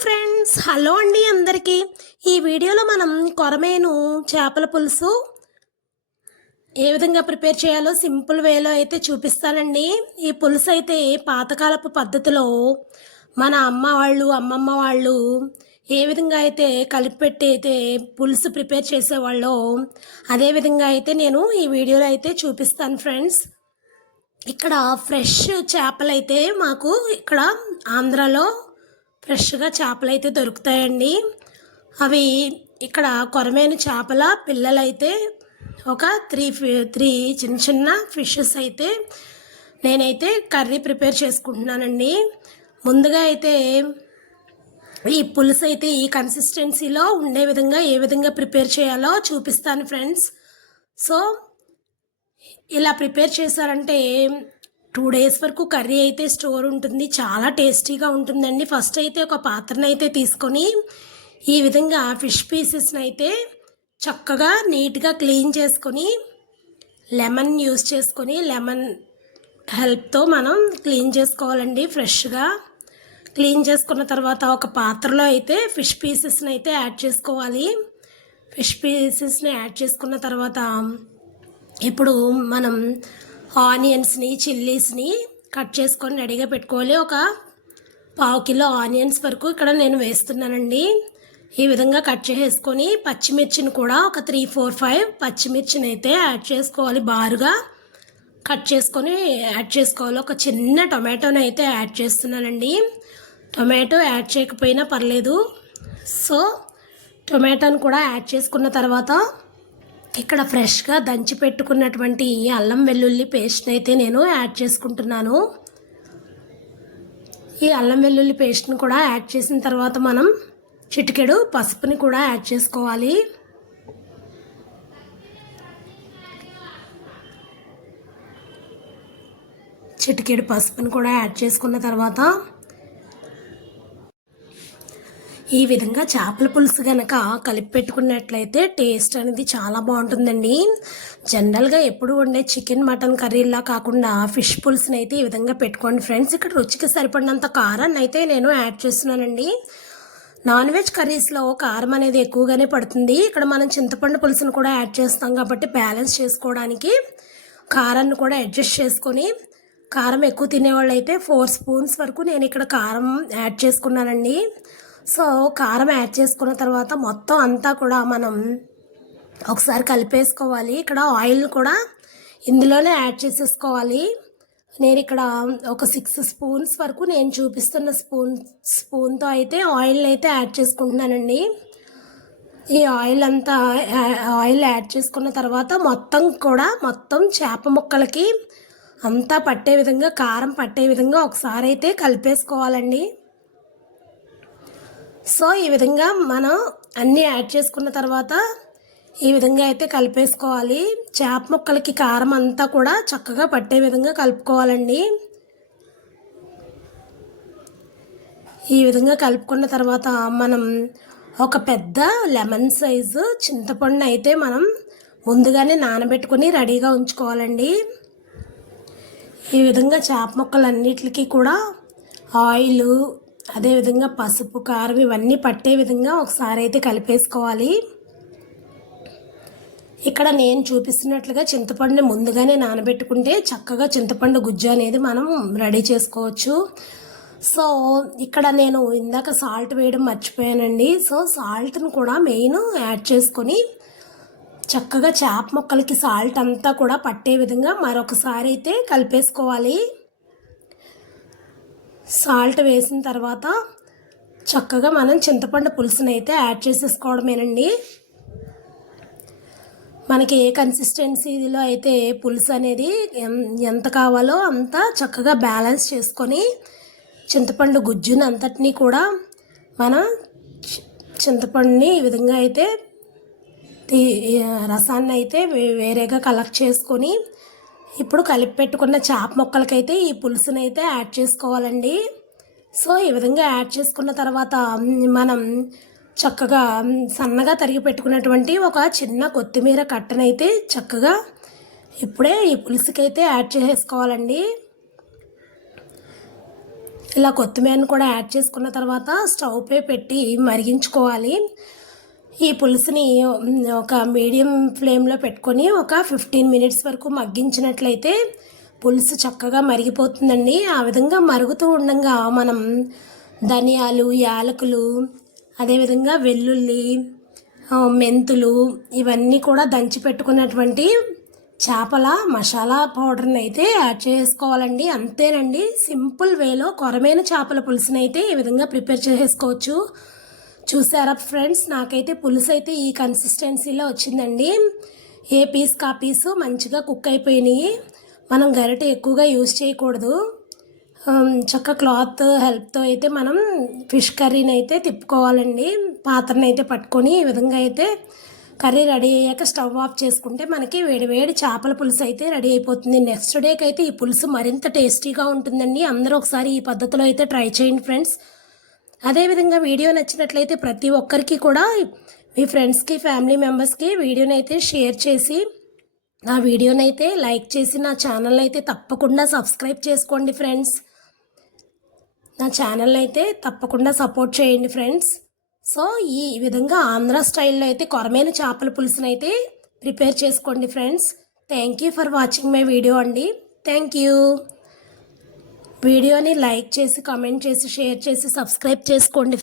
Friends, hello అండి అందరికీ. ఈ వీడియోలో మనం కొరమేను చేపల పులుసు ఏ విధంగా ప్రిపేర్ చేయాలో సింపుల్ వేలో అయితే చూపిస్తానండి. ఈ పులుసు అయితే పాతకాలపు పద్ధతిలో మన అమ్మ వాళ్ళు అమ్మమ్మ వాళ్ళు ఏ విధంగా అయితే కలిపిపెట్టి అయితే పులుసు ప్రిపేర్ చేసేవాళ్ళో అదే విధంగా అయితే నేను ఈ వీడియోలో అయితే చూపిస్తాను ఫ్రెండ్స్. ఇక్కడ ఫ్రెష్ చేపలు అయితే మాకు ఇక్కడ ఆంధ్రాలో ఫ్రెష్గా చేపలు అయితే దొరుకుతాయండి. అవి ఇక్కడ కొరమేను చేపల పిల్లలైతే ఒక త్రీ చిన్న చిన్న ఫిషెస్ అయితే నేనైతే కర్రీ ప్రిపేర్ చేసుకుంటున్నానండి. ముందుగా అయితే ఈ పులుసు అయితే ఈ కన్సిస్టెన్సీలో ఉండే విధంగా ఏ విధంగా ప్రిపేర్ చేయాలో చూపిస్తాను ఫ్రెండ్స్. సో ఇలా ప్రిపేర్ చేశారంటే 2 days వరకు కర్రీ అయితే స్టోర్ ఉంటుంది. చాలా టేస్టీగా ఉంటుందండి. ఫస్ట్ అయితే ఒక పాత్రను అయితే తీసుకొని ఈ విధంగా ఫిష్ పీసెస్ని అయితే చక్కగా నీట్గా క్లీన్ చేసుకొని లెమన్ యూస్ చేసుకొని లెమన్ హెల్ప్తో మనం క్లీన్ చేసుకోవాలండి. ఫ్రెష్గా క్లీన్ చేసుకున్న తర్వాత ఒక పాత్రలో అయితే ఫిష్ పీసెస్ని అయితే యాడ్ చేసుకోవాలి. ఫిష్ పీసెస్ని యాడ్ చేసుకున్న తర్వాత ఇప్పుడు మనం ఆనియన్స్ని చిల్లీస్ని కట్ చేసుకొని రెడీగా పెట్టుకోవాలి. ఒక 1/2 కిలో ఆనియన్స్ వరకు ఇక్కడ నేను వేస్తున్నానండి. ఈ విధంగా కట్ చేసుకొని పచ్చిమిర్చిని కూడా ఒక 3, 4, 5 పచ్చిమిర్చిని అయితే యాడ్ చేసుకోవాలి. బారుగా కట్ చేసుకొని యాడ్ చేసుకోవాలి. ఒక చిన్న టొమాటోని అయితే యాడ్ చేస్తున్నానండి. టొమాటో యాడ్ చేయకపోయినా పర్లేదు. సో టొమాటోని కూడా యాడ్ చేసుకున్న తర్వాత ఇక్కడ ఫ్రెష్గా దంచి పెట్టుకున్నటువంటి అల్లం వెల్లుల్లి పేస్ట్ని అయితే నేను యాడ్ చేసుకుంటున్నాను. ఈ అల్లం వెల్లుల్లి పేస్ట్ని కూడా యాడ్ చేసిన తర్వాత మనం చిటికెడు పసుపుని కూడా యాడ్ చేసుకోవాలి. చిటికెడు పసుపుని కూడా యాడ్ చేసుకున్న తర్వాత ఈ విధంగా చేపల పులుసు కనుక కలిపి పెట్టుకున్నట్లయితే టేస్ట్ అనేది చాలా బాగుంటుందండి. జనరల్గా ఎప్పుడు వండే చికెన్ మటన్ కర్రీలా కాకుండా ఫిష్ పులుసుని అయితే ఈ విధంగా పెట్టుకోండి ఫ్రెండ్స్. ఇక్కడ రుచికి సరిపడినంత కారాన్ని అయితే నేను యాడ్ చేస్తున్నానండి. నాన్ వెజ్ కర్రీస్లో కారం అనేది ఎక్కువగానే పడుతుంది. ఇక్కడ మనం చింతపండు పులుసును కూడా యాడ్ చేస్తాం కాబట్టి బ్యాలెన్స్ చేసుకోవడానికి కారాన్ని కూడా అడ్జస్ట్ చేసుకొని కారం ఎక్కువ తినేవాళ్ళు అయితే 4 స్పూన్స్ వరకు నేను ఇక్కడ కారం యాడ్ చేసుకున్నానండి. సో కారం యాడ్ చేసుకున్న తర్వాత మొత్తం అంతా కూడా మనం ఒకసారి కలిపేసుకోవాలి. ఇక్కడ ఆయిల్ కూడా ఇందులోనే యాడ్ చేసేసుకోవాలి. నేను ఇక్కడ ఒక 6 స్పూన్స్ వరకు నేను చూపిస్తున్న స్పూన్తో అయితే ఆయిల్ని అయితే యాడ్ చేసుకుంటున్నానండి. ఈ ఆయిల్ యాడ్ చేసుకున్న తర్వాత మొత్తం చేప ముక్కలకి అంతా పట్టే విధంగా కారం పట్టే విధంగా ఒకసారి అయితే కలిపేసుకోవాలండి. సో ఈ విధంగా మనం అన్నీ యాడ్ చేసుకున్న తర్వాత ఈ విధంగా అయితే కలిపేసుకోవాలి. చేప ముక్కలకి కారం అంతా కూడా చక్కగా పట్టే విధంగా కలుపుకోవాలండి. ఈ విధంగా కలుపుకున్న తర్వాత మనం ఒక పెద్ద లెమన్ సైజు చింతపండు అయితే మనం ముందుగానే నానబెట్టుకొని రెడీగా ఉంచుకోవాలండి. ఈ విధంగా చేప ముక్కలన్నిటికీ కూడా ఆయిల్ అదేవిధంగా పసుపు కారం ఇవన్నీ పట్టే విధంగా ఒకసారి అయితే కలిపేసుకోవాలి. ఇక్కడ నేను చూపిస్తున్నట్లుగా చింతపండుని ముందుగానే నానబెట్టుకుంటే చక్కగా చింతపండు గుజ్జు అనేది మనం రెడీ చేసుకోవచ్చు. సో ఇక్కడ నేను ఇందాక సాల్ట్ వేయడం మర్చిపోయానండి. సో సాల్ట్ని కూడా మెయిన్ యాడ్ చేసుకొని చక్కగా చేప ముక్కలకి సాల్ట్ అంతా కూడా పట్టే విధంగా మరొకసారి అయితే కలిపేసుకోవాలి. సాల్ట్ వేసిన తర్వాత చక్కగా మనం చింతపండు పులుసుని అయితే యాడ్ చేసేసుకోవడమేనండి. మనకి ఏ కన్సిస్టెన్సీలో అయితే పులుసు అనేది ఎంత కావాలో అంత చక్కగా బ్యాలెన్స్ చేసుకొని చింతపండు గుజ్జుని అంతటినీ కూడా మనం చింతపండుని ఈ విధంగా అయితే రసాన్ని అయితే వేరేగా కలెక్ట్ చేసుకొని ఇప్పుడు కలిపి పెట్టుకున్న చేప ముక్కలకైతే ఈ పులుసుని అయితే యాడ్ చేసుకోవాలండి. సో ఈ విధంగా యాడ్ చేసుకున్న తర్వాత మనం చక్కగా సన్నగా తరిగి పెట్టుకున్నటువంటి ఒక చిన్న కొత్తిమీర కట్టనైతే చక్కగా ఇప్పుడే ఈ పులుసుకైతే యాడ్ చేసుకోవాలండి. ఇలా కొత్తిమీరను కూడా యాడ్ చేసుకున్న తర్వాత స్టవ్ పై పెట్టి మరిగించుకోవాలి. ఈ పులుసుని ఒక మీడియం ఫ్లేమ్లో పెట్టుకొని ఒక 15 మినిట్స్ వరకు మగ్గించినట్లయితే పులుసు చక్కగా మరిగిపోతుందండి. ఆ విధంగా మరుగుతూ ఉండగా మనం ధనియాలు, యాలకులు, అదేవిధంగా వెల్లుల్లి, మెంతులు ఇవన్నీ కూడా దంచి పెట్టుకున్నటువంటి చేపల మసాలా పౌడర్ని అయితే యాడ్ చేసుకోవాలండి. అంతేనండి, సింపుల్ వేలో కొరమైన చేపల పులుసుని అయితే ఈ విధంగా ప్రిపేర్ చేసుకోవచ్చు. చూసారా ఫ్రెండ్స్, నాకైతే పులుసు అయితే ఈ కన్సిస్టెన్సీలో వచ్చిందండి. ఏ పీస్ కా పీసు మంచిగా కుక్ అయిపోయినాయి. మనం గరిటె ఎక్కువగా యూజ్ చేయకూడదు. చక్క క్లాత్ హెల్ప్తో అయితే మనం ఫిష్ కర్రీని అయితే తిప్పుకోవాలండి. పాత్రని అయితే పట్టుకొని ఈ విధంగా అయితే కర్రీ రెడీ అయ్యాక స్టవ్ ఆఫ్ చేసుకుంటే మనకి వేడి చేపల పులుసు అయితే రెడీ అయిపోతుంది. నెక్స్ట్ డేకి అయితే ఈ పులుసు మరింత టేస్టీగా ఉంటుందండి. అందరూ ఒకసారి ఈ పద్ధతిలో అయితే ట్రై చేయండి ఫ్రెండ్స్. అదేవిధంగా వీడియో నచ్చినట్లయితే ప్రతి ఒక్కరికి కూడా మీ ఫ్రెండ్స్కి, ఫ్యామిలీ మెంబర్స్కి వీడియోని అయితే షేర్ చేసి, నా వీడియోని అయితే లైక్ చేసి, నా ఛానల్ అయితే తప్పకుండా సబ్స్క్రైబ్ చేసుకోండి ఫ్రెండ్స్. నా ఛానల్ అయితే తప్పకుండా సపోర్ట్ చేయండి ఫ్రెండ్స్. సో ఈ విధంగా ఆంధ్ర స్టైల్లో అయితే కొరమైన చేపల పులుసుని అయితే ప్రిపేర్ చేసుకోండి friends. Thank you for watching my video అండి. Thank you. వీడియోని లైక్ చేసి, కామెంట్ చేసి, షేర్ చేసి, సబ్స్క్రైబ్ చేసుకోండి.